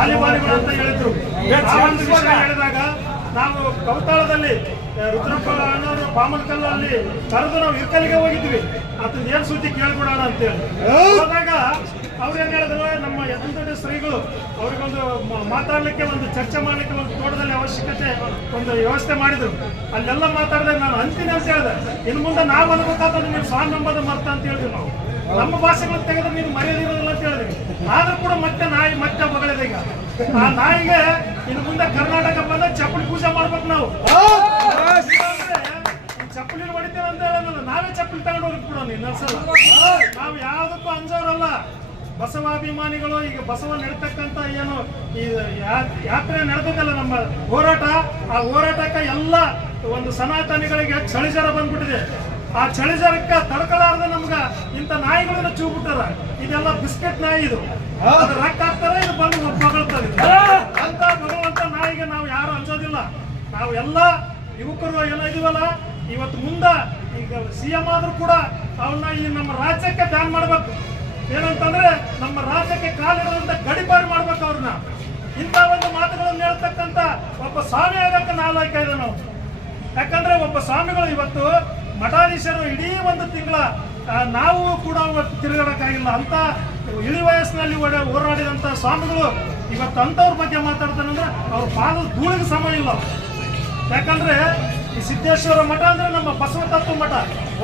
ತಾಲಿಬಾನಿಗಳು ಅಂತ ಹೇಳಿದ್ರು. ಆ ಒಂದು ವಿಷಯ ಹೇಳಿದಾಗ ನಾವು ಕೌತಾಳದಲ್ಲಿ ರುದ್ರಪ್ಪ ಅನ್ನೋರು ಪಾಮಲ್ಕಲ್ಲಲ್ಲಿ ಕರೆದು ನಾವು ಇರ್ಕಲ್ಲಿಗೆ ಹೋಗಿದ್ವಿ. ಅದನ್ನ ಏನ್ ಸುದ್ದಿ ಕೇಳ್ಬಿಡೋಣ ಅಂತೇಳಿ ಹೋದಾಗ ಅವ್ರೇನ್ ಹೇಳಿದ್ರು, ನಮ್ಮ ಎತ್ತುದೊಡ್ಡ ಶ್ರೀಗಳು ಅವ್ರಿಗೊಂದು ಮಾತಾಡ್ಲಿಕ್ಕೆ ಒಂದು ಚರ್ಚೆ ಮಾಡ್ಲಿಕ್ಕೆ ಒಂದು ತೋಟದಲ್ಲಿ ಅವಶ್ಯಕತೆ ಒಂದು ವ್ಯವಸ್ಥೆ ಮಾಡಿದ್ರು. ಅಲ್ಲೆಲ್ಲ ಮಾತಾಡಿದಾಗ ನಾನು ಅಂತೀನಿ ಅಂತ ಹೇಳಿದೆ. ಇನ್ನು ಮುಂದೆ ನಾವು ಅನ್ಬೇಕಾದ್ರೆ ನೀವು ಸ್ವಾಮಿ ನಂಬದ ಮರ್ತ ಅಂತ ಹೇಳಿದ್ವಿ. ನಾವು ನಮ್ಮ ಭಾಷೆಗಳನ್ನು ತೆಗೆದ್ರೆ ನೀನು ಮರೆಯದಿರೋದಿಲ್ಲ ಅಂತ ಹೇಳಿದ್ವಿ. ಆದ್ರೂ ಕೂಡ ಮತ್ತೆ ನಾಯಿ ಮತ್ತೆ ಬಗಳಿದೆ. ಈಗ ಆ ನಾಯಿಗೆ ಇನ್ನು ಮುಂದೆ ಕರ್ನಾಟಕ ಬಂದ ಚಪ್ಪಲಿ ಪೂಜೆ ಮಾಡ್ಬೇಕು. ನಾವು ಚಪ್ಪಲಿ ಹೊಡಿತೇವೆ ಅಂತ ಹೇಳೋದಲ್ಲ, ನಾವೇ ಚಪ್ಪಲಿ ತಗೊಂಡು ಹೋಗಿ ಕೂಡ ಇನ್ನೊಂದ್ಸಲ ನಾವು ಯಾವ್ದಕ್ಕೂ ಅಂಜೋರಲ್ಲ. ಬಸವಾಭಿಮಾನಿಗಳು ಈಗ ಬಸವ ನಡೀತಕ್ಕಂತ ಏನು ಈ ಯಾತ್ರೆ ನಡೆದಲ್ಲ ನಮ್ಮ ಹೋರಾಟ, ಆ ಹೋರಾಟಕ್ಕೆ ಎಲ್ಲ ಒಂದು ಸನಾತನಿಗಳಿಗೆ ಚಳಿಜರ ಬಂದ್ಬಿಟ್ಟಿದೆ. ಆ ಚಳಿಜರಕ್ಕೆ ತಡ್ಕೊಳ್ಳಾರ್ದೆ ನಮ್ಗ ಇಂಥ ನಾಯಿಗಳನ್ನ ಚೂಬಿಟ್ಟಾರ. ಇದೆಲ್ಲ ಬಿಸ್ಕೆಟ್ ನಾಯಿ, ಇದು ರೊಕ್ಕ ಹಾಕ್ತಾರೆ, ಇದು ಬಂದು ಬಗಳ್ತಾರೆ. ಅಂತ ಬಗಳುವಂತ ನಾಯಿಗೆ ನಾವು ಯಾರು ಅಂಜೋದಿಲ್ಲ. ನಾವು ಎಲ್ಲ ಯುವಕರು ಏನೋ ಇದೀವಲ್ಲ, ಇವತ್ತು ಮುಂದ ಈಗ CM ಆದ್ರೂ ಕೂಡ ಅವನ್ನ ಈ ನಮ್ಮ ರಾಜ್ಯಕ್ಕೆ ಬ್ಯಾನ್ ಮಾಡ್ಬೇಕು. ಏನಂತಂದ್ರೆ ನಮ್ಮ ರಾಜ್ಯಕ್ಕೆ ಕಾಲಿಡುವಂತ ಗಡಿಪಾರು ಮಾಡ್ಬೇಕು ಅವ್ರನ್ನ. ಇಂಥ ಒಂದು ಮಾತುಗಳನ್ನು ಹೇಳ್ತಕ್ಕಂತ ಒಬ್ಬ ಸ್ವಾಮಿ ಆಗಕ್ಕೆ ನಾಲಾಯ್ಕೆ ಇದೆ ನಾವು. ಯಾಕಂದ್ರೆ ಒಬ್ಬ ಸ್ವಾಮಿಗಳು ಇವತ್ತು ಮಠಾಧೀಶರು ಇಡೀ ಒಂದು ತಿಂಗಳ ನಾವು ಕೂಡ ತಿರುಗಾಡಕ್ಕಾಗಿಲ್ಲ ಅಂತ ಇಳಿ ವಯಸ್ಸಿನಲ್ಲಿ ಹೋರಾಡಿದಂತ ಸ್ವಾಮಿಗಳು ಇವತ್ತು ಅಂತವ್ರ ಬಗ್ಗೆ ಮಾತಾಡ್ತಾನಂದ್ರೆ ಅವ್ರ ಪಾದ ಧೂಳಿಗೆ ಸಮ ಇಲ್ಲ. ಯಾಕಂದ್ರೆ ಈ ಸಿದ್ದೇಶ್ವರ ಮಠ ಅಂದ್ರೆ ನಮ್ಮ ಬಸವ ತತ್ವ ಮಠ.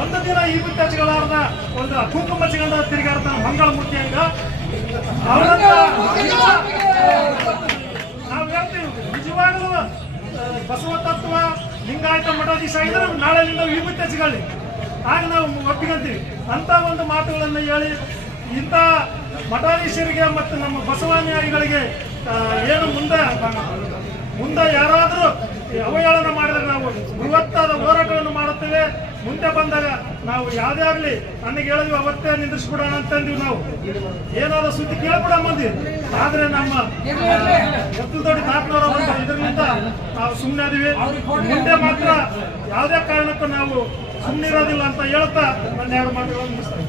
ಒಂದು ದಿನ ಈ ಬಿಟ್ಟು ಹಚ್ಗಳಾರ್ದ ಒಂದು ಕುಂಕುಮ ಹಚ್ಕೊಂಡ ತಿರುಗಾಡ್ತಾನೆ ಮಂಗಳ ಮೂರ್ತಿ ಹಂಗ. ನಾವು ಹೇಳ್ತೀವಿ ನಿಜವಾಗಲೂ ಬಸವ ತತ್ವ ಲಿಂಗಾಯತ ಮಠಾಧೀಶ ಆಗಿದ್ರೆ ನಾಳೆಯಿಂದ ಈ ಬಿಟ್ಟು ಹಚ್ಕೊಳ್ಳಿ, ಆಗ ನಾವು ಒಪ್ಪಿಕೊಂತೀವಿ. ಅಂತ ಒಂದು ಮಾತುಗಳನ್ನು ಹೇಳಿ ಇಂಥ ಮಠಾಧೀಶರಿಗೆ ಮತ್ತು ನಮ್ಮ ಬಸವಾನುಯಾಯಿಗಳಿಗೆ ಏನು ಮುಂದೆ ಯಾರಾದರೂ ಅವಹೇಳನ ಮಾಡಿದ್ರೆ ನಾವು ಬೃಹತ್ತಾದ ಹೋರಾಟವನ್ನು ಮಾಡುತ್ತೇವೆ. ಮುಂದೆ ಬಂದಾಗ ನಾವು ಯಾವುದೇ ಆಗಲಿ ನನಗೆ ಹೇಳಿದ್ವಿ ಅವತ್ತೇ ನಿಂದಿಸ್ಬಿಡೋಣ ಅಂತಂದಿವಿ. ನಾವು ಏನಾದ್ರು ಸುದ್ದಿ ಕೇಳ್ಬಿಡ ಮಂದಿ, ಆದ್ರೆ ನಮ್ಮ ಎತ್ತು ದೊಡ್ಡ ನಾಲ್ಕನವರ ಇದರಿಂದ ನಾವು ಸುಮ್ಮನೆ ಅದೀವಿ. ಮುಂದೆ ಮಾತ್ರ ಯಾವುದೇ ಕಾರಣಕ್ಕೂ ನಾವು ಸುಮ್ಮನಿರೋದಿಲ್ಲ ಅಂತ ಹೇಳ್ತಾ ನನ್ನ ಎರಡು ಮಾತುಗಳನ್ನು ಮುಗಿಸ್ತೇವೆ.